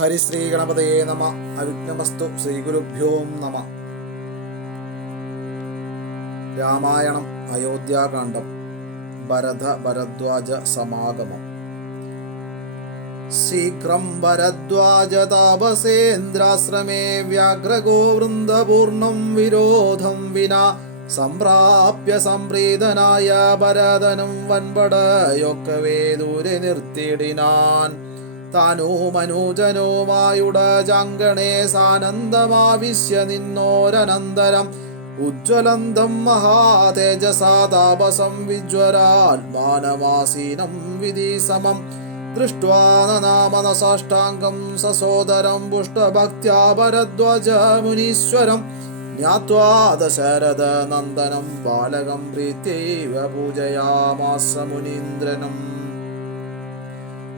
ഹരിശ്രീ ഗണപതയേ നമ. അവിഘ്നമസ്തു. ശ്രീഗുരുഭ്യോ നമ. രാമായണം അയോധ്യാകാന്ഡം. ഭരദ്വാജ സമാഗമം. ശീഘ്രം ഭരദ്വാജ താപസേന്ദ്രാശ്രമേ വ്യാഘ്രഗോ വൃന്ദപൂർണം വിരോധം വിനാ സംപ്രാപ്യ സംപ്രീതനായ ഭരതനും വൻപടയൊക്കവേ ദൂരെ നിർത്തിയിടിനാൻ. താനോ മനോജനോമായുടെ ജാങ്കണേ സാനന്ദമാവിശ്യ നിന്നോരനന്തരം ഉജ്ജ്വലന്തം മഹാതേജസാ താപസം വിജ്വരാത്മാനമാസീനം വിധിസമം ദൃഷ്ട്വാ നനാമന സാഷ്ടാംഗം സസോദരം പുഷ്ടഭക്ത്യാ ഭരദ്വാജ മുനീശ്വരം ജ്ഞാത്വാ ദശരഥ നന്ദനം ബാലകം പ്രീത്യൈവ പൂജയാമാസ മുനീന്ദ്രനം.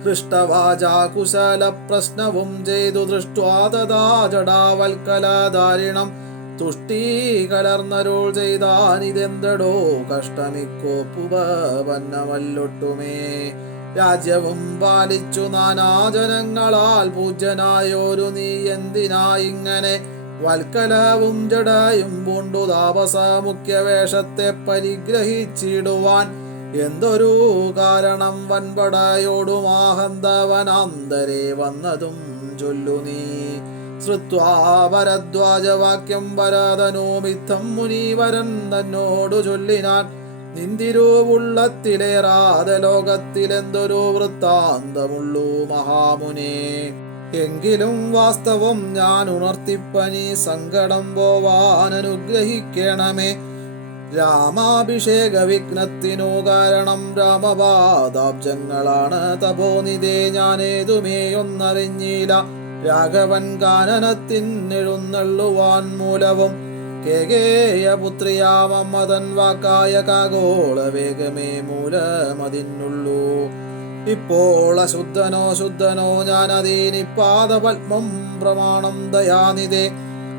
ഹൃഷ്ടവാചാകുശല പ്രശ്നവും ചെയ്തു ദൃഷ്ട്വാ തഥാ ജടാവൽക്കലധാരിണം തുഷ്ടീകലർന്നരുൾ ചെയ്താനിതെന്തടോ കഷ്ടമിക്കോപ്പുപന്നമല്ലൊട്ടുമേ. രാജ്യവും പാലിച്ചു നാനാജനങ്ങളാൽ പൂജ്യനായോരു നീ എന്തിനായിങ്ങനെ വൽക്കലവും ജടയും പൂണ്ടു താപസ മുഖ്യവേഷത്തെ പരിഗ്രഹിച്ചിടുവാൻ എന്തൊരു കാരണം വൻപടയോടുമാഹന്തവനാന്തരെ വന്നതും ചൊല്ലു നീ. ശ്രുത്വാ ഭരദ്വാജവാക്യം ഭരതനോമിത്തം മുനീവരൻ തന്നോടു ചൊല്ലിനാൻ നിന്തിരുവുള്ളത്തിലേറാതെ ലോകത്തിലെന്തൊരു വൃത്താന്തമുള്ളൂ മഹാമുനേ. എങ്കിലും വാസ്തവം ഞാൻ ഉണർത്തിപ്പനി സങ്കടം പോവാൻ അനുഗ്രഹിക്കണമേ. രാമാഭിഷേക വിഘ്നത്തിനു കാരണം രാമപാദാബ്ജങ്ങളാണ് തപോനിധേ ഞാനേതുമേ ഒന്നറിഞ്ഞില്ല. രാഘവൻ കാനനത്തിനെഴുന്നള്ളുവാൻ മൂലവും കേകേയപുത്രിയാമമ്മതൻ വാക്കായ കാഗോള വേഗമേ മൂലമതിനുള്ളൂ. ഇപ്പോൾ അശുദ്ധനോ ശുദ്ധനോ ഞാനതീനിപ്പാദപത്മം പ്രമാണം ദയാനിധേ.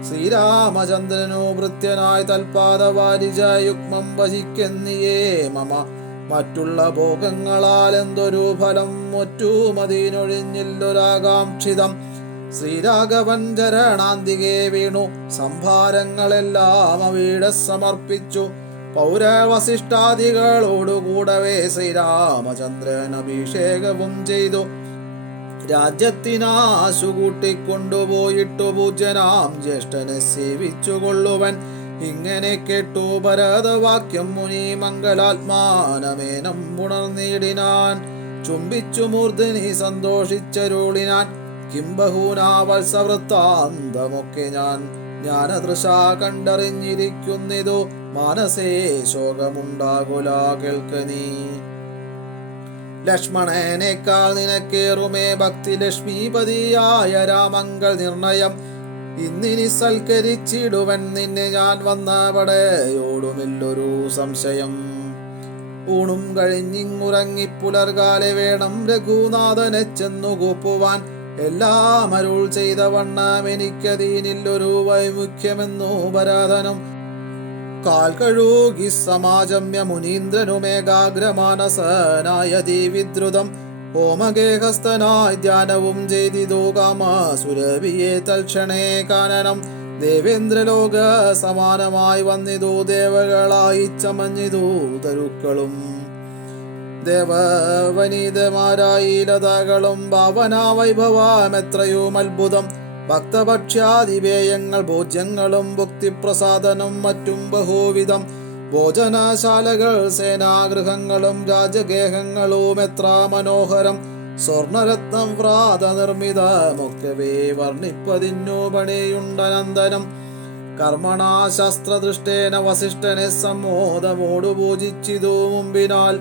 ശ്രീരാമചന്ദ്രനു ഭൃത്യനായി തൽപാദവാരിജയുഗ്മം വഹിക്കെന്നിയേ മമ. മറ്റുള്ള ഭോഗങ്ങളാൽ എന്തൊരു ഫലം ഒറ്റുമതിനൊഴിഞ്ഞില്ലൊരാകാംക്ഷിതം. ശ്രീരാഘവൻ ചരണാന്തികെ വീണു സംഭാരങ്ങളെല്ലാം അവിടെ സമർപ്പിച്ചു. പൗരവശിഷ്ടാദികളോടുകൂടവേ ശ്രീരാമചന്ദ്രൻ അഭിഷേകവും ചെയ്തു. രാജ്യത്തിനാശു കൂട്ടിക്കൊണ്ടുപോയിട്ടു പൂജ്യനാം ജ്യേഷ്ഠനെ സേവിച്ചുകൊള്ളുവൻ. ഇങ്ങനെ കേട്ടു ഭരതവാക്യം മുനി മംഗലാത്മാനമേനം ഉണർന്നിടിനാൻ. ചുംബിച്ചു മൂർധനി സന്തോഷിച്ചരുളിനാൻ കിംബഹൂനാ വത്സവൃത്താന്തമൊക്കെ ഞാൻ ജ്ഞാനദൃശാ കണ്ടറിഞ്ഞിരിക്കുന്നിതു. മാനസേ ശോകമുണ്ടാകുല കേൾക്ക നീ. ലക്ഷ്മണനേക്കാൾ നിനക്കേറുമേ ഭക്തി ലക്ഷ്മീപതിയായ രാമങ്ങൾ നിർണയം. ഇന്നിനി സൽക്കരിച്ചിടുവൻ നിന്നെ ഞാൻ വന്ന പടയോടുമില്ലൊരു സംശയം. ഊണും കഴിഞ്ഞിങ്ങുറങ്ങി പുലർകാലെ വേണം രഘുനാഥനെ ചെന്നു കൂപ്പുവാൻ. എല്ലാം അരുൾ ചെയ്ത വണ്ണം എനിക്കതീനില്ലൊരു വൈമുഖ്യമെന്നു ഭരതനും. കാൽ കഴുകി സമാജമ്യ മുനീന്ദ്രനുമേകാഗ്രമാനസനായ ദീവിദ്രുതം ഹോമഗേഹസ്ഥനായി ധ്യാനവും ചെയ്തിതോ കാമസുരഭിയെ തൽക്ഷണേ കാനനം. ദേവേന്ദ്രലോക സമാനമായി വന്നിതു ദേവകളായി ചമഞ്ഞിതു തരുക്കളും. ദേവവനീതമാരായി ലതകളും ഭാവനാ വൈഭവമെത്രയും അത്ഭുതം. ഭക്തഭക്ഷ്യാദിപേയങ്ങൾ ഭോജ്യങ്ങളും ഭുക്തിപ്രസാദനം മറ്റും ബഹുവിധം. ഭോജനശാലകൾ സേനാഗൃഹങ്ങളും രാജഗേഹങ്ങളും എത്ര മനോഹരം. സ്വർണരത്നം വ്രാത നിർമ്മിതമൊക്കവേ വർണ്ണിപ്പതിന്നു പണിയുണ്ടനന്തരം. കർമ്മണാ ശസ്ത്രദൃഷ്ടേന വസിഷ്ഠനെ സമ്മോദമോടു പൂജിച്ചിതു മുമ്പിനാൽ.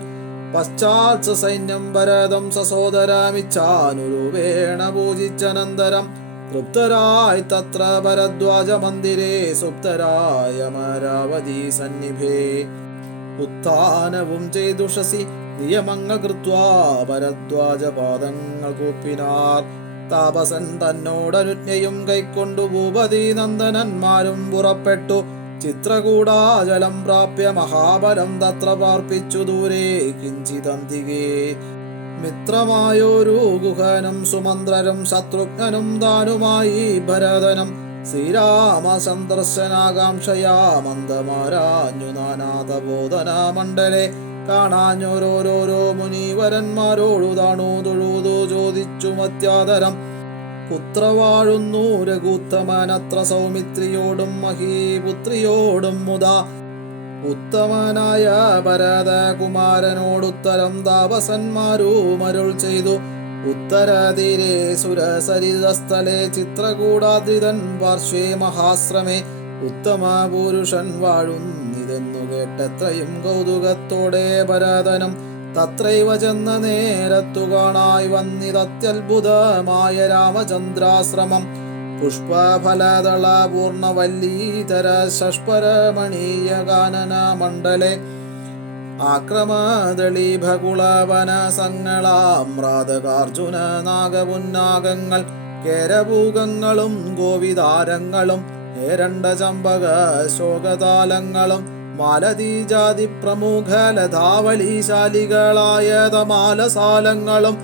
പശ്ചാത് സൈന്യം ഭരതം സസോദരമിച്ഛാനുരൂപേണ പൂജിച്ചനന്തരം. തൃപ്തരായി തത്ര ഭരദ്വാജ മന്ദിരേ സുപ്തരായ അമരാവതി സന്നിഭേ. ഉത്ഥാനവും ചെയ്തുഷസി നിയമങ്ങൾ കൃത്വാ ഭരദ്വാജ പാദങ്ങൾ കൂപ്പിനാർ. താപസൻ തന്നോടനുജ്ഞയും കൈക്കൊണ്ടു ഭൂപതി നന്ദനന്മാരും പുറപ്പെട്ടു. ചിത്രകൂടാചലം പ്രാപ്യ മഹാബലം തത്ര പാർപ്പിച്ചു ദൂരെ കിഞ്ചിതന്തികേ. മിത്രമായൊരു ഗുഹനും സുമന്ത്രരും ശത്രുഘ്നനും താനുമായി ഭരതനും ശ്രീരാമ സന്ദർശനാകാംക്ഷയാ മന്ദമാരാഞ്ഞു നാനാതബോധന മണ്ഡലെ കാണാഞ്ഞോരോരോരോ മുനീവരന്മാരോടു താണു തൊഴുതു ചോദിച്ചു മത്യാദരം. പുത്രവാഴുന്നു രഘുത്തമനത്ര സൗമിത്രിയോടും മഹീപുത്രിയോടും മുതാ. ഉത്തമനായ ഭരതകുമാരനോടുത്തരം താപസന്മാരുമരുൾ ചെയ്തു. ഉത്തരതീരെ സുരസരിതസ്ഥലെ ചിത്രകൂടാദ്രിതൻ പാർശ്വേ മഹാശ്രമേ ഉത്തമ പുരുഷൻ വാഴുന്നിതെന്നു കേട്ടത്രയും കൗതുകത്തോടെ ഭരതനും തത്രൈവ ചെന്ന നേരത്തു കാണായി വന്നിതത്യത്ഭുതമായ രാമചന്ദ്രാശ്രമം. പുഷ്പഫലദള പൂർണ്ണവല്ലീതര ഷഷ്പരമണീയ കാനന മണ്ഡലെ ആക്രമദളീഭകുളവന സങ്ങളാമ്രാതകാർജുന നാഗപുന്നാഗങ്ങൾ കേരഭൂഗങ്ങളും ഗോവിതാരങ്ങളും ഏരണ്ട ചമ്പക ശോകതാലങ്ങളും മാലതീജാതി പ്രമുഖ ലതാവലീശാലികളായ തമാലസാലങ്ങളും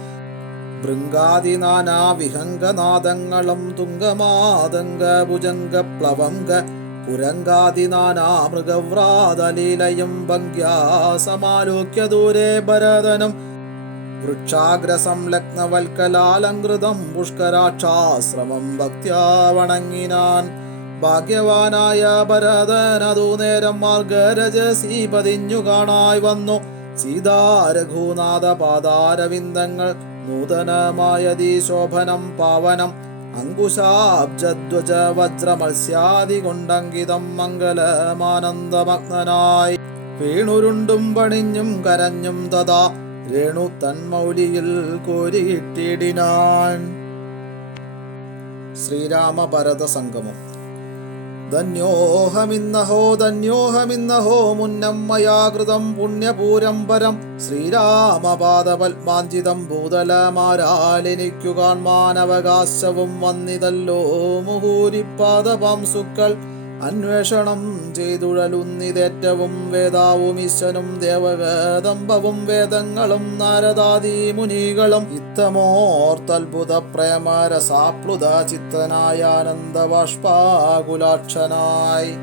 ഭൃംഗാദിനാനാ വിഹംഗനാദങ്ങളും തുംഗമാതംഗ ഭുജംഗ പ്ലവംഗ പുരങ്കാദിനാനാ മൃഗവ്രാതലീലയും ഭംഗ്യാ സമാലോക്യ ദൂരെ ഭരതനും വൃക്ഷാഗ്രസംലഗ്നവൽക്കലാലങ്കൃതം പുഷ്കരാക്ഷാശ്രമം ഭക്ത്യാ വണങ്ങിനാൻ. ഭാഗ്യവാനായ ഭരതനതു നേരം മാർഗരജസി പതിഞ്ഞു കാണായി വന്നു. സീതാരഘുനാഥ പാദാരവിന്ദങ്ങൾ നൂതനമായതി ശോഭനം പാവനം അങ്കുശാബ്ജധ്വജ വജ്രമത്സ്യാദി കൊണ്ടങ്കിതം മംഗലമാനന്ദമഗ്നനായി വീണുരുണ്ടും പണിഞ്ഞും കരഞ്ഞും തഥാ രേണു തന്മൗലിയിൽ കോരിയിട്ടിടിനാൻ. ശ്രീരാമ ഭരത സംഗമം. ധന്യോഹമിന്നഹോ മുന്നം മയാ കൃതം പുണ്യപൂരം പരം ശ്രീരാമപാദപത്മാഞ്ജിതം ഭൂതലമാരാലെനിക്കു കാൺമാനവകാശവും വന്നിതല്ലോ മുഹൂരിപ്പാദപാംസുക്കൾ അന്വേഷണം ചെയ്തുഴലുന്നിതേറ്റവും വേദാവും ഈശ്വനും ദേവഗദംബവും വേദങ്ങളും നാരദാദി മുനികളും ഇത്തമോർത്തത്ഭുത പ്രേമരസാപ്ലുത ചിത്തനായ ആനന്ദബാഷ്പാകുലാക്ഷനായി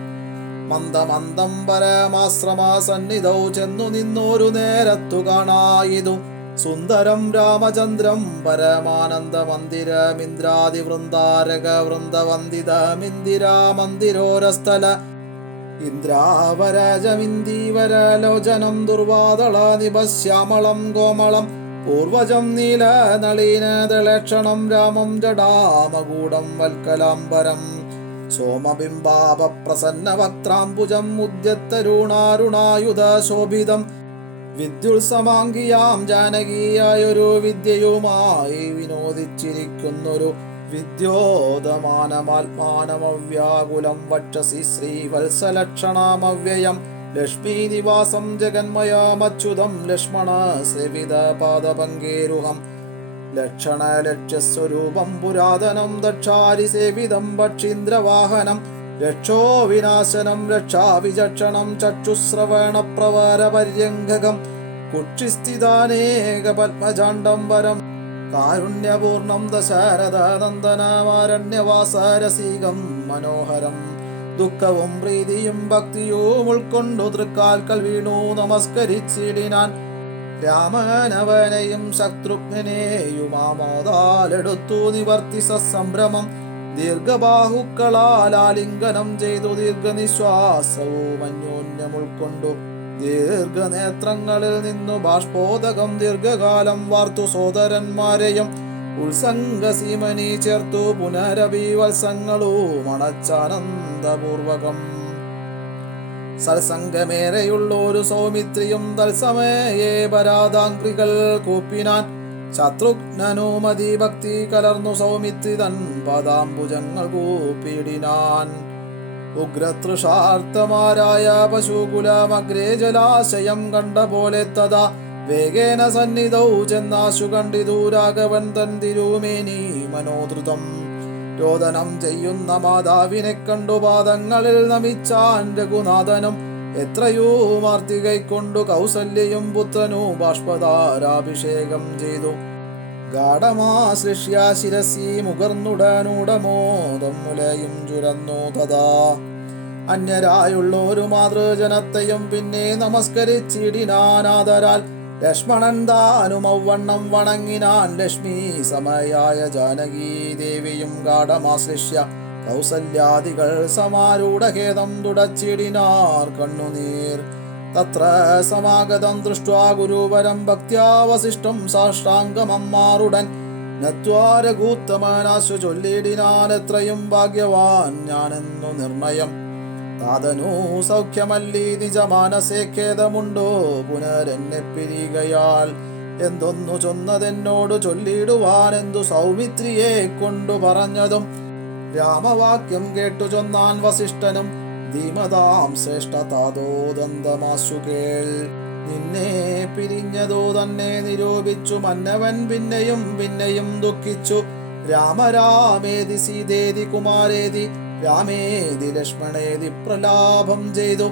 മന്ദമന്ദം പരമാശ്രമസന്നിധൗ ചെന്നു നിന്നോരു നേരത്തു കാണായിതു സുന്ദരം രാമചന്ദ്രം പരമാനന്ദ മന്ദിരമിന്ദ്രാദി വൃന്ദാരക വൃന്ദവന്ദിതമിന്ദിരാ മന്ദിരോരസ്ഥല ഇന്ദ്രാവരജമിന്ദീവരലോചനം ദുർവാദള നിപശ്യാമളം കോമളം പൂർവജം നീലനളീനദളക്ഷണം രാമം ജടാമകൂടം വൽക്കലാംബരം സോമബിംബാപ പ്രസന്ന വക്ത്രാംബുജം ഉദ്യത്തരുണാരുണായുധ ശോഭിതം വിദ്യുത്സമാംഗിയാം ജാനകീയായൊരു വിദ്യയുമായി വിനോദിച്ചിരിക്കുന്നൊരു വിദ്യോതമാനമാത്മാനമവ്യാകുലം വക്ഷസി ശ്രീവത്സലക്ഷണമവ്യയം ലക്ഷ്മീ നിവാസം ജഗന്മയാമച്യുതം ലക്ഷ്മണ സേവിത പാദപങ്കേരുഹം ലക്ഷണ ലക്ഷ്യസ്വരൂപം പുരാതനം ദക്ഷാരി സേവിതം പക്ഷീന്ദ്രവാഹനം രക്ഷോ വിനാശനം രക്ഷാവിചക്ഷണം ചക്ഷുശ്രവണ പ്രവരപര്യംഗകം കുക്ഷിസ്ഥിതാനേക പത്മജാണ്ഡംബരം കാരുണ്യപൂർണം ദശരഥ നന്ദനമാരണ്യവാസരസീകം മനോഹരം ദുഃഖവും പ്രീതിയും ഭക്തിയും ഉൾക്കൊണ്ടു തൃക്കാൽക്കൽ വീണു നമസ്കരിച്ചിടിനാൻ. രാമനവനെയും ശത്രുഘ്നെയുമാമോദാലെടുത്തു നിവർത്തി സസംഭ്രമം ദീർഘബാഹുക്കളാലിംഗനം ചെയ്തു ദീർഘനിശ്വാസവും അന്യോന്യം ഉൾക്കൊണ്ടു ദീർഘനേത്രങ്ങളിൽ നിന്നു ബാഷ്പോദകം ദീർഘകാലം വാർത്തു സോദരന്മാരെയും ഉത്സംഗസീമനി ചേർത്തു പുനരഭിവത്സങ്ങളും അണച്ചാനന്ദപൂർവകം. സത്സംഗമേറെയുള്ളൊരു സൗമിത്രിയും തത്സമയേ പരാതാംഗ്രികൾ കൂപ്പിനാൻ. ശത്രുഘ്നനുമതി ഭക്തി കലർന്നു സൗമിത്രി തൻ പദാംബുജങ്ങൾ കൂപ്പിടിനാൻ. ഉഗ്രതൃഷാർത്ഥമാരായ പശുകുലമഗ്രേ ജലാശയം കണ്ട പോലെ തഥാ വേഗേന സന്നിധൗ ചെന്നാശു കണ്ടിതു രാഘവൻ തൻ തിരുമേനി മനോധൃതം. രോദനം ചെയ്യുന്ന മാതാവിനെ കണ്ടു പാദങ്ങളിൽ നമിച്ചാൻ രഘുനാഥനും എത്രയോ മാർത്തികൈക്കൊണ്ടു കൗസല്യയും പുത്രനു ബാഷ്പതാരാഭിഷേകം ചെയ്തു. ഗാഠമാശ്ലിഷ്യ ശിരസി മുകർന്നുടനൂടമോദം മുലയും ചുരന്നു തഥാ. അന്യരായുള്ളൊരു മാതൃജനത്തെയും പിന്നെ നമസ്കരിച്ചിടിനാനാദരാൽ ലക്ഷ്മണൻ താനും ഔവണ്ണം വണങ്ങിനാൻ. ലക്ഷ്മി സമയായ ജാനകീ ദേവിയും ഗാഠമാശ്ലിഷ്യ കൗസല്യാദികൾ സമാരൂഢഖേദം തുടച്ചിടിനാർ കണ്ണുനീർ. തത്ര സമാഗതം ദൃഷ്ട്വാ ഗുരുവരം ഭക്ത്യാ വസിഷ്ഠം സാഷ്ടാംഗമമ്മാറുടൻ നത്വാരകൂത്തമനാശു ചൊല്ലിടിനാൻ. എത്രയും ഭാഗ്യവാൻ ഞാനെന്നു നിർണയം. താതനു സൗഖ്യമല്ലി നിജമാനസേ ഖേദമുണ്ടോ പുനരെന്നെ പിരികയാൽ. എന്തൊന്നു ചൊന്നതെന്നോടു ചൊല്ലിടുവാൻ എന്തു സൗമിത്രിയെ കൊണ്ടു പറഞ്ഞതും. രാമവാക്യം കേട്ടു ചൊന്നാൻ വസിഷ്ഠനും ധീമതാം ശ്രേഷ്ഠ താതോദന്തമാശു കേൾ. നിന്നെ പിരിഞ്ഞതോ തന്നെ നിരൂപിച്ചു മന്നവൻ പിന്നെയും പിന്നെയും ദുഃഖിച്ചു. രാമരാമേതി സീതേതി കുമാരേതി രാമേതി ലക്ഷ്മണേതി പ്രലാപം ചെയ്തു.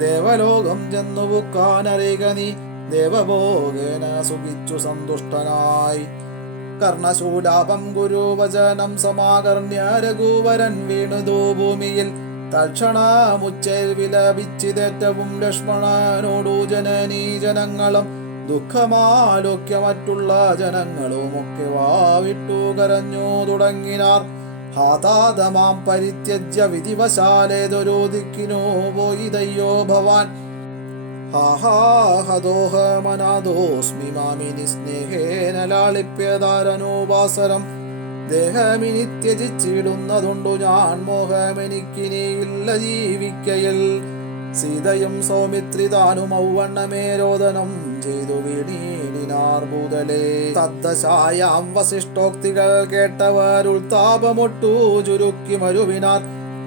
ദേവലോകം ചെന്നു പുക്കാനറിക നീ ദേവഭോഗേന സുഖിച്ചു സന്തുഷ്ടനായി. കർണശൂലാപം ഗുരുവചനം സമാകർണ്യ രഘുവരൻ വീണുതോ ഭൂമിയിൽ. തൽക്ഷണമുച്ചേൽ വിലപിച്ചിതേറ്റവും ലക്ഷ്മണനോടു ജനനീ ജനങ്ങളും. ദുഃഖമാലോക്യ മറ്റുള്ള ജനങ്ങളുമൊക്കെ വാവിട്ടു കരഞ്ഞു തുടങ്ങിനാർ. ഹാതാതമാം പരിത്യജ്യ വിധിവശാലേതൊരു ദിക്കിനു പോയിതയ്യോ ഭവാൻ. ഹാഹാഹദോഹമനാദോസ്മി മാമിനി സ്നേഹേന ലാളിപ്യതാരനോപാസരം. ദേഹമിനി ത്യജിച്ചിടുന്നതുണ്ടു ഞാൻ മോഹമെനിക്കിനിയില്ല ജീവിക്കയിൽ. സീതയും സൗമിത്രിതാനും ഔവണ്ണമേ രോദനം ചെയ്തു വീണീടിനാർ ഭൂതലേ. തദ്ദശായാം വസിഷ്ഠോക്തികൾ കേട്ടവരുൾത്താപമൊട്ടു ചുരുക്കി മരുവിനാർ.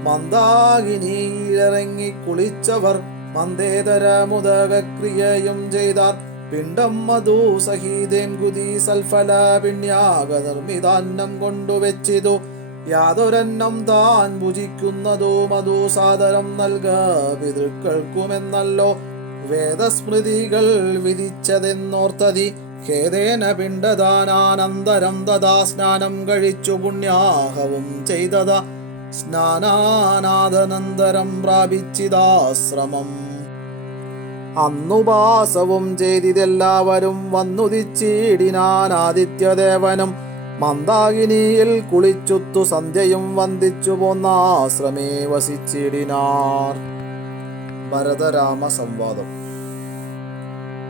മന്ദാകിനിയിലിറങ്ങി കുളിച്ചവർ മന്ദേതരമുദകക്രിയയും ചെയ്താർ. പിണ്ടം മധു സഹീതേം കുതി സൽഫല പിണ്യാക നിർമ്മിതാന്നം കൊണ്ടുവെച്ചിതു. യാതൊരന്നം താൻ ഭുജിക്കുന്നതോ മധു സാദരം നൽക പിതൃക്കൾക്കുമെന്നല്ലോ വേദസ്മൃതികൾ വിധിച്ചതെന്നോർത്തതി. ഖേദേന പിണ്ടദാനാനന്തരം തഥാ സ്നാനം കഴിച്ചു പുണ്യാഹവും ചെയ്തത. സ്നാനാനാദനന്തരം പ്രാപിച്ചിതാശ്രമം. അന്നുപാസവും ചെയ്തിതെല്ലാവരും വന്നുദിച്ചിടിനാൻ ആദിത്യദേവനും. മന്ദാകിനിയിൽ കുളിച്ചുത്തു സന്ധ്യയും വന്ദിച്ചു പോന്നാശ്രമേ വസിച്ചിടിനാർ. ഭരതരാമ സംവാദം.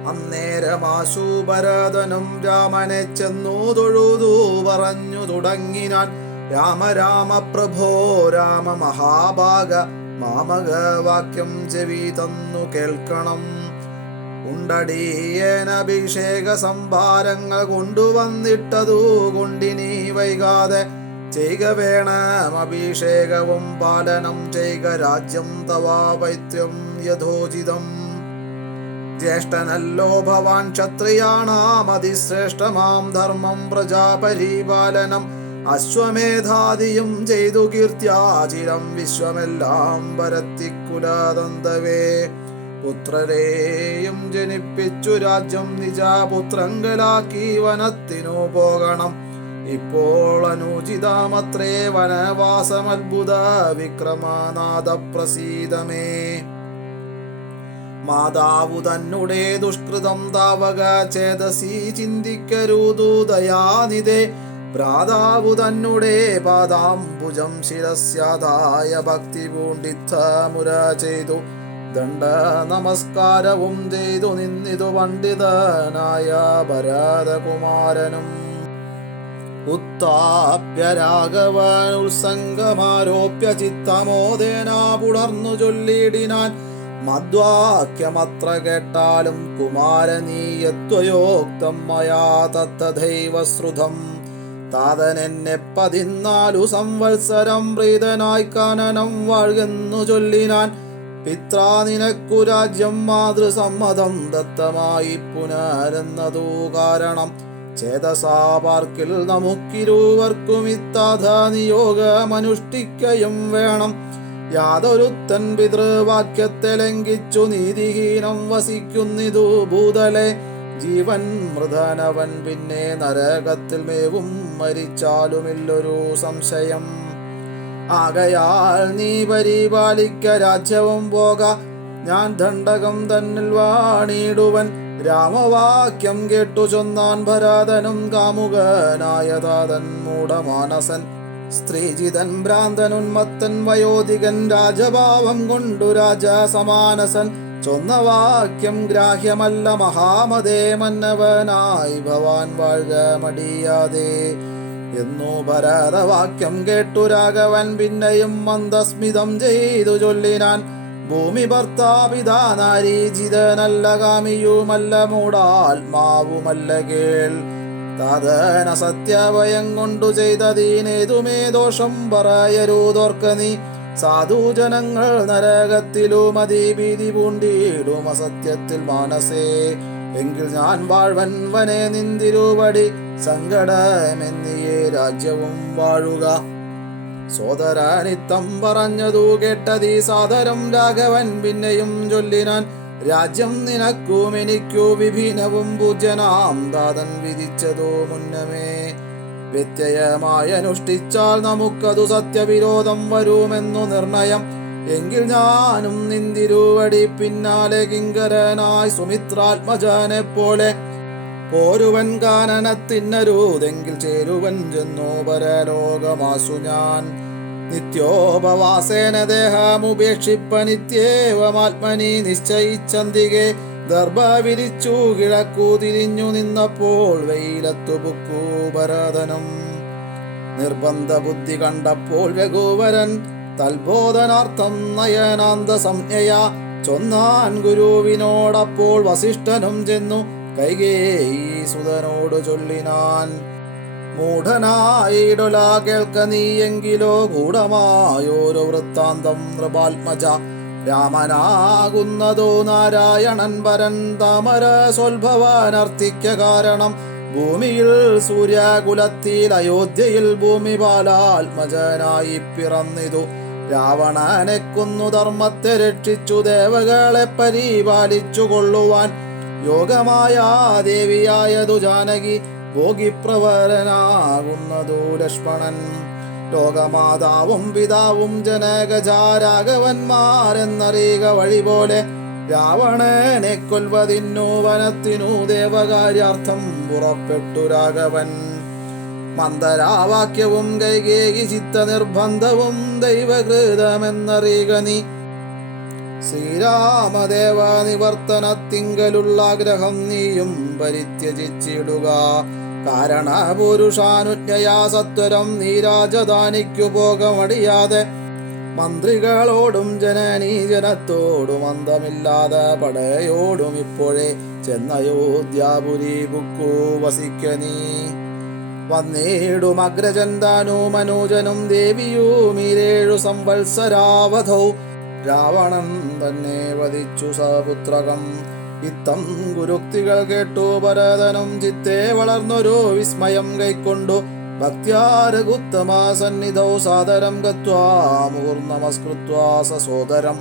അന്നേരമാശു ഭരതനും രാമനെ ചെന്നു തൊഴുതു പറഞ്ഞു തുടങ്ങിനാൻ. രാമ രാമ പ്രഭോ രാമ മഹാഭാഗ മാമകവാക്യം ചെവി തന്നു കേൾക്കണം. ഉണ്ടടിയേനഭിഷേക സംഭാരങ്ങൾ കൊണ്ടുവന്നിട്ടതു കൊണ്ടിനി വൈകാതെ ചെയ്ക വേണം അഭിഷേകവും പാലനം ചെയ്ക രാജ്യം തവാ വൈത്യം യഥോചിതം. ജ്യേഷ്ഠനല്ലോ ഭവാൻ ക്ഷത്രിയാണാം അതിശ്രേഷ്ഠമാം ധർമ്മം പ്രജാപരിപാലനം. അശ്വമേധാദിയും ചെയ്തു കീർത്തിയാചിരം വിശ്വമെല്ലാം പരത്തിക്കുലതന്തവേ. പുത്രരെയും ജനിപ്പിച്ചു രാജ്യം നിജപുത്രങ്കലാക്കി വനത്തിനു പോകണം. ഇപ്പോൾ അനുചിതമത്രേ വനവാസമത്ഭുത വിക്രമനാഥ പ്രസീദമേ. മാതാവു തന്നെ ദുഷ്കൃതം താവക ചേതസി ചിന്തിക്കരുതു ദയാനിധേ. ഭ്രാതാവു തന്നെ പാദാംബുജം ശിരസ്യാദായ ഭക്തി പൂണ്ടിത്ത മുര ചെയ്തു. ദണ്ഡ നമസ്കാരവും ചെയ്തു നിന്നിതു പണ്ഡിതനായ ഭരതകുമാരനും. ഉത്താപ്യ രാഘവൻ ഉത്സംഗമാരോപ്യ ചിത്തമോദേന പുണർന്നു ചൊല്ലിടിനാൻ. മദ്വാക്യമത്ര കേട്ടാലും കുമാരനീയത്വയോക്തം മയാ തത്തഥൈവ ശ്രുതം. താതനെന്നെ 14 സംവത്സരം പ്രീതനായി കാനനം വാഴ്കെന്നു ചൊല്ലിനാൻ. പിത്രാ നിനക്കു രാജ്യം മാതൃസമ്മതം ദത്തമായി പുനരെന്നതു കാരണം. ചേതസാ പാർക്കിൽ നമുക്കിരുവർക്കും ഇത്താധ നിയോഗമനുഷ്ഠിക്കയും വേണം. യാതൊരുത്തൻ പിതൃവാക്യത്തെ ലംഘിച്ചു നീതിഹീനം വസിക്കുന്നിതു ഭൂതലെ. ജീവൻ മൃതനവൻ പിന്നെ നരകത്തിൽ മേവും, മരിച്ചാലുമില്ലൊരു സംശയം. ആകയാൽ നീ പരിപാലിക്ക രാജ്യവും പോക, ഞാൻ ദണ്ഡകം തന്നിൽ വാണിടുവൻ. രാമവാക്യം കേട്ടു ചൊന്നാൻ ഭരതനും കാമുകനായ താതൻ മൂഢമാനസൻ. സ്ത്രീജിതൻ ഭ്രാന്തനുന്മത്തൻ വയോധികൻ, രാജഭാവം കൊണ്ടു രാജസമാനസൻ. ചൊന്ന വാക്യം ഗ്രാഹ്യമല്ല മഹാമതേ, മന്നവനായി ഭവാൻ വാഴ്ക മടിയാതെ എന്നു ഭരതവാക്യം കേട്ടു രാഘവൻ പിന്നെയും മന്ദസ്മിതം ചെയ്തു ചൊല്ലിനാൻ. ഭൂമി ഭർത്താപിതാ നാരീജിതനല്ല, കാമിയുമല്ല മൂഢാത്മാവുമല്ല കേൾ. താതന സത്യഭയം കൊണ്ടു ചെയ്തതീനേതുമേ ദോഷം പറയരുതോർക്ക നീ. സാധുജനങ്ങൾ നരകത്തിലും അതീഭീതി പൂണ്ടിടും അസത്യത്തിൽ മാനസേ. എങ്കിൽ ഞാൻ വാഴ്വൻ വനെ നിന്തിരുപടി, സങ്കടമെന്നിയേ രാജ്യവും വാഴുക. സോദരനിത്തം പറഞ്ഞതു കേട്ടതീ സാദരം രാഘവൻ പിന്നെയും ചൊല്ലിനാൻ. രാജ്യം നിനക്കും എനിക്കു വിഭിന്നവും പൂജ്യനാം താതൻ വിധിച്ചതു മുന്നമേ. വ്യത്യയമായി അനുഷ്ഠിച്ചാൽ നമുക്കതു സത്യവിരോധം വരുമെന്നു നിർണയം. എങ്കിൽ ഞാനും നിന്തിരുവടി പിന്നാലെ കിങ്കരനായി സുമിത്രാത്മജനെ പോലെ പോരുവൻ. കാനനത്തിനരുതെങ്കിൽ ചേരുവൻ ചെന്നു പരലോകമാസു ഞാൻ. നിത്യോപവാസേന ദേഹമുപേക്ഷിപ്പനിത്യേവമാത്മനി നിശ്ചയിച്ചന്തികെ. ദർഭ വിരിച്ചു കിഴക്കു തിരിഞ്ഞു നിന്നപ്പോൾ വെയിലത്തു പുക്കു ഭരതനും. നിർബന്ധ ബുദ്ധി കണ്ടപ്പോൾ രഘുവരൻ തൽബോധനാർത്ഥം നയനാന്ത സംജ്ഞയാ ചൊന്നാൻ ഗുരുവിനോടപ്പോൾ. വസിഷ്ഠനും ചെന്നു കൈകേയി സുതനോട് ചൊല്ലിനാൻ. മൂഢനായിടൊല കേൾക്ക നീയെങ്കിലോ ഗൂഢമായോരു വൃത്താന്തം നൃപാത്മജ. രാമനാകുന്നതോ നാരായണൻ പരൻ, താമര സോത്ഭവനർത്ഥിക്ക കാരണം. ഭൂമിയിൽ സൂര്യകുലത്തിൽ അയോധ്യയിൽ ഭൂമിപാലാത്മജനായി പിറന്നിതു. രാവണനെ കൊന്നു ധർമ്മത്തെ രക്ഷിച്ചു ദേവകളെ പരിപാലിച്ചു കൊള്ളുവാൻ. യോഗമായ ദേവിയായതു ജാനകി, ഭോഗിപ്രവരനാകുന്നതു ലക്ഷ്മണൻ. ലോകമാതാവും പിതാവും ജനകജാരാഘവന്മാരെന്നറിയുക വഴി പോലെ. രാവണനെ കൊൽവതിന്നു വനത്തിനു ദേവകാര്യാർത്ഥം പുറപ്പെട്ടു രാഘവൻ. മന്ദരാവാക്യവും കൈകേയി ചിത്ത നിർബന്ധവും ദൈവകൃതമെന്നറിയുക നീ. ശ്രീരാമദേവ നിവർത്തനത്തിങ്കലുള്ള ആഗ്രഹം നീയും പരിത്യജിച്ചിടുക. കാരണ പുരുഷാനുജ്ഞയാ സത്വരം നീ രാജധാനിക്കു പോകമടിയാതെ. മന്ത്രികളോടും ജനനീജനത്തോടും അന്തമില്ലാതെ പടയോടും ഇപ്പോഴേ ചെന്നയോധ്യാപുരി പുക്കു വസിക്ക നീ. വന്നേടും അഗ്രജൻ താനും മനോജനും ദേവിയും 7 സംവത്സരാവധൗ. രാവണൻ തന്നെ വധിച്ചു സപുത്രകം. ഇത്തം ഗുരുക്തികൾ കേട്ടു ഭരതനും ചിത്തേ വളർന്നൊരു വിസ്മയം കൈക്കൊണ്ടു. ഭക്ത്യാ രഘുത്തമാ സന്നിധൗ സാദരം ഗത്വാ മുഹുർനമസ്കൃത്വാ സസോദരം.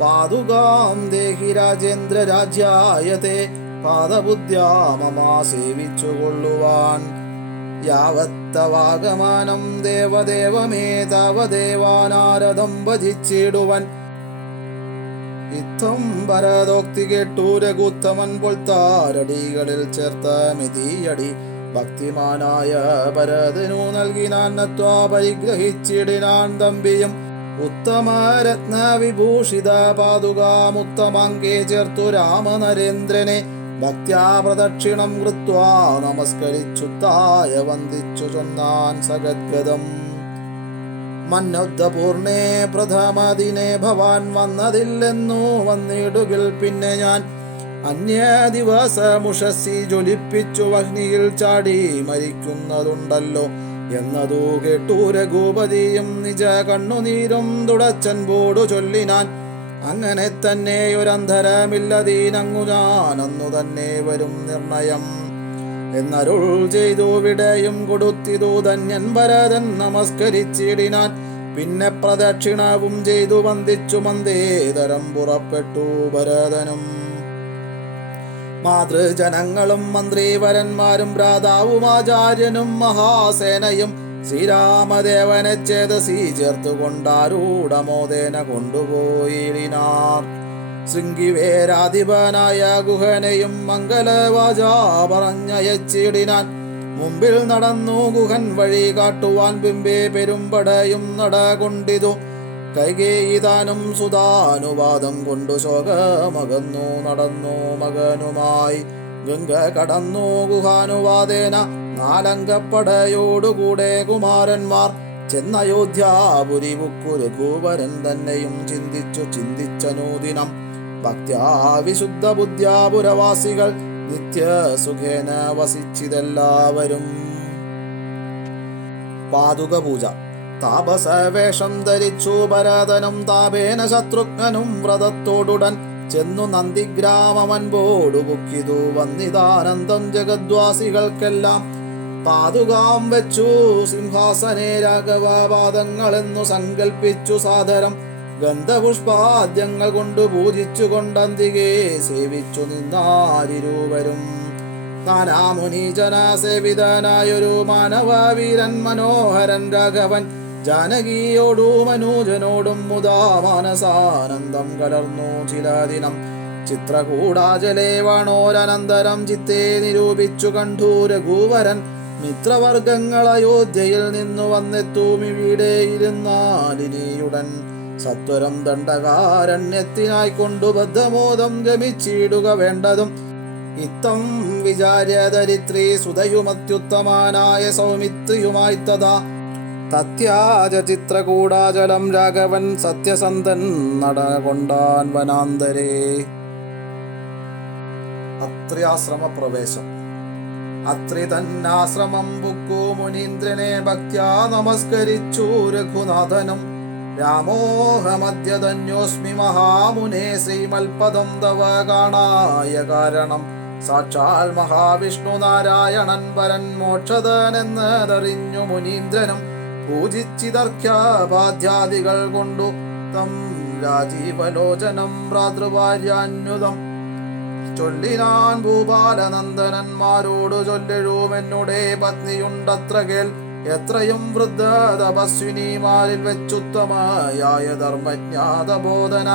പാദുകാം ദേഹി രാജേന്ദ്ര രാജ്യായതേ, പാദബുദ്ധ്യാ മമാ സേവിച്ചു കൊള്ളുവാൻ. യാവത്തവാഗമാനം ദേവദേവമേ താവദേവാനാരദം ഭജിച്ചിടുവൻ. ഇത്തം ഭരതോക്തി കേട്ടു രഘുത്തമൻ പൊൽത്താരടികളിൽ ചേർത്ത മിതിയടി. ഭക്തിമാനായ ഭരതനു നൽകിനാൻ നത്വാ പരിഗ്രഹിച്ചിടിനാൻ തമ്പിയും. ഉത്തമരത്ന വിഭൂഷിത പാതുകാമുത്തമങ്കേ ചേർത്തു രാമനരേന്ദ്രനെ. ഭക്ത്യാ പ്രദക്ഷിണം കൃത്വാ നമസ്കരിച്ചുത്തായ വന്ദിച്ചു ചൊന്നാൻ സഗദ്ഗതം. മന്നബ്ദപൂർണേ പ്രഥമദിനെ ഭവാൻ വന്നതില്ലെന്നു വന്നിടുകിൽ പിന്നെ ഞാൻ. അന്യ ദിവസമുഷസ്സി ജ്വലിപ്പിച്ചു അഗ്നിയിൽ ചാടി മരിക്കുന്നതുണ്ടല്ലോ എന്നതു കേട്ടു രഘുപതിയും നിജ കണ്ണുനീരും തുടച്ചൻപോടു ചൊല്ലിനാൻ. അങ്ങനെ തന്നെ ഒരന്തരമില്ലതീനങ്ങു ഞാൻ അന്നു തന്നെ വരും നിർണയം എന്നരുൾ ചെയ്തു വിടയും കൊടുത്തിതു ധന്യൻ ഭരതൻ നമസ്കരിച്ചിടിനാൻ. പിന്നെ പ്രദക്ഷിണവും ചെയ്തു വന്ദിച്ചു മന്ദേതരം പുറപ്പെട്ടു ഭരതനും. മാതൃജനങ്ങളും മന്ത്രിവരന്മാരും ഭ്രാതാവും ആചാര്യനും മഹാസേനയും ശ്രീരാമദേവനെ ചേതസി ചേർത്തുകൊണ്ടാരൂഢമോദേന കൊണ്ടുപോയിടിനാർ. ശൃംഗിവേരാധിപനായ ഗുഹനെയും മംഗലവാച പറഞ്ഞയച്ചിടിനാൻ. മുമ്പിൽ നടന്നു ഗുഹൻ വഴി കാട്ടുവാൻ ബിംബേ പെരുമ്പടയും നടകൊണ്ടിതു. കൈകേയിതാനും സുതാനുവാദം കൊണ്ടു ശോകമകന്നു നടന്നു മകനുമായി. ഗംഗ കടന്നു ഗുഹാനുവാദേന നാലംഗപ്പടയോടുകൂടെ കുമാരന്മാർ ചെന്നയോധ്യാപുരി ബുക്കു. രഘുവരൻ തന്നെയും ചിന്തിച്ചനൂദിനം ഭക്ത്യാ വിശുദ്ധ ബുദ്ധ്യാപുരവാസികൾ നിത്യസുഖേന വസിച്ചിതെല്ലാവരും. പാതുക പൂജ. താപസവേഷം ധരിച്ചു ഭരതനും താപേന ശത്രുഘ്നനും വ്രതത്തോടുടൻ ചെന്നു നന്ദിഗ്രാമമൻപോടു ബുക്കിതു വന്നിതാനന്ദം ജഗദ്വാസികൾക്കെല്ലാം. പാതുകാം വെച്ചു സിംഹാസനേ രാഘവപാദങ്ങളെന്നു സങ്കൽപ്പിച്ചു സാദരം ഗന്ധപുഷ്പാദ്യങ്ങൾ കൊണ്ടു പൂജിച്ചു കൊണ്ടന്തികെ സേവിച്ചു നിന്നാരിരുവരും. നാനാമുനീജന സേവിതനായൊരു മാനവവീരൻ മനോഹരൻ രാഘവൻ ജാനകിയോടും മനൂജനോടും മുദാ മാനസാനന്ദം കലർന്നു ചില ദിനം. ചിത്രകൂടാചലേ വാണോരനന്തരം ചിത്തേ നിരൂപിച്ചു കണ്ടു രഘുവരൻ മിത്രവർഗങ്ങൾ അയോധ്യയിൽ നിന്നു വന്നെത്തുമിവിടെ ഇരുന്നാലിനിയുടൻ. സത്വരം ദണ്ഡകാരണ്യത്തിനായി കൊണ്ടു ബദ്ധമോദം ഗമിച്ചിടുക വേണ്ടതും. ഇത്തം വിചാര്യ ദരിത്രി സുതയുമത്യുത്തമാനായ സൗമിത്രിയുമായി തഥാ തത്യാജ ചിത്രകൂടാചലം രാഘവൻ സത്യസന്ധൻ നടകൊണ്ടാൻ വനാന്തരേ. അത്രിയാശ്രമ പ്രവേശം. അത്രി തന്നാശ്രമം ബുക്കു മുനീന്ദ്രനെ ഭക്ത്യാ നമസ്കരിച്ചു രഘുനാഥനും. രാമോഹമദ്യധന്യോസ്മി മഹാമുനേ ശ്രീമൽപദം തവ കാണായ കാരണം. സാക്ഷാൽ മഹാവിഷ്ണു നാരായണൻ വരൻ മോക്ഷതനെന്നതറിഞ്ഞു മുനീന്ദ്രനും പൂജിച്ചിതർഘ്യപാദ്യാദികൾ കൊണ്ടു തം രാജീവലോചനം ഭ്രാതൃഭാര്യാന്യുതം. ചൊല്ലിനാൻ ഭൂപാലനന്ദനന്മാരോടു ചൊല്ലിഴുമെന്നുടെ പത്നിയുണ്ടത്ര കേൾ. എത്രയും വൃദ്ധ തപസ്വിനിമാരിൽ വെച്ചുത്തമയായ ധർമ്മജ്ഞാതബോധന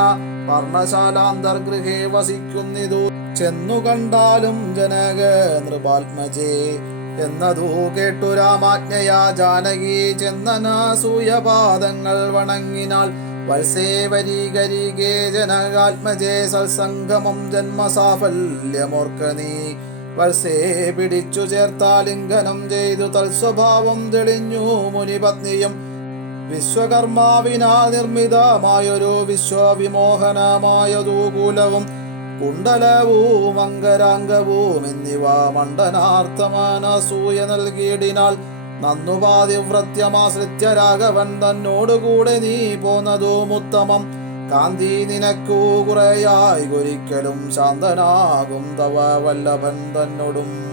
പർണശാലാന്തർഗൃഹേ വസിക്കുന്നിതു. ചെന്നു കണ്ടാലും ജനക നൃപാത്മജേ എന്നതു കേട്ടു രാമാജ്ഞയാ ജാനകി ചെന്നനാസൂയപാദങ്ങൾ വണങ്ങിനാൾ. വത്സേവരീകരികേ ജനകാത്മജേ സത്സംഗമം ജന്മസാഫല്യമോർക്ക നീ. വത്സേ പിടിച്ചു ചേർത്താലിംഗനം ചെയ്തു തൽസ്വഭാവം തെളിഞ്ഞു മുനിപത്നിയും. വിശ്വകർമാവിനാൽ നിർമ്മിതമായൊരു വിശ്വവിമോഹനമായതു കൂലവും കുണ്ടലവും അങ്കരാംഗവും എന്നിവ മണ്ഡനാർത്ഥമാനസൂയ നൽകിയിടിനാൽ. നന്നുപാതിവ്രത്യമാശ്രിത്യ രാഘവൻ തന്നോടുകൂടെ നീ പോന്നതും ഉത്തമം. കാന്തി നിനക്കു കുറയായി ഒരിക്കലും ശാന്തനാകും തവ വല്ലഭൻ തന്നോടും.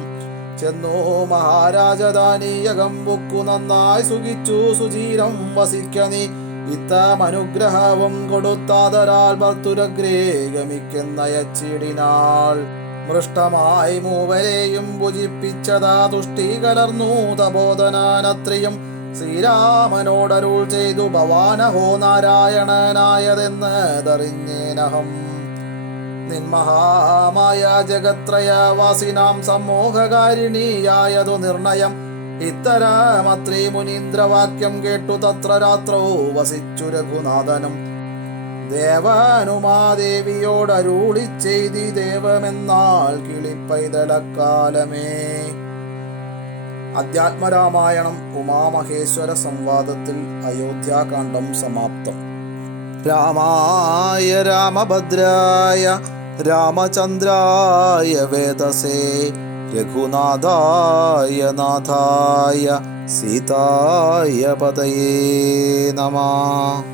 ചെന്നു മഹാരാജധാനീയകം ബുക്കു നന്നായി സുഖിച്ചു സുചീരം വസിക്ക നീ. ഇത്തമനുഗ്രഹവും കൊടുത്താതരാൽ ഭർത്തുരഗ്രേ ഗമിക്കുന്നയച്ചിടിനാൾ. മൃഷ്ടമായി മൂവരെയും ഭുജിപ്പിച്ചതാ തുഷ്ടി കലർന്നു തപോധനാനത്രിയും. ശ്രീരാമനോടരുൾ ചെയ്തു ഭവാനഹോ നാരായണനായതെന്നതറിഞ്ഞേനഹം. നിന്മഹാമായ ജഗത്രയവാസിനാം സമ്മോഹകാരിണിയായതു നിർണയം. ഇത്തരമത്രി മുനീന്ദ്രവാക്യം കേട്ടു തത്ര രാത്രോ വസിച്ചു രഘുനാഥനും. ദേവനുമാദേവിയോടരുളി ചെയ്തി ദേവമെന്നാൽ കിളിപ്പൈതലക്കാലമേ. അധ്യാത്മരാമായണം ഉമാമഹേശ്വര സംവാദത്തിൽ അയോധ്യാകാന്ഡം സമാപ്തം. രാമായ രാമഭദ്രായ രാമചന്ദ്രായ വേദസേ രഘുനാഥായ നാഥായ സീതായ പതയേ നമഃ.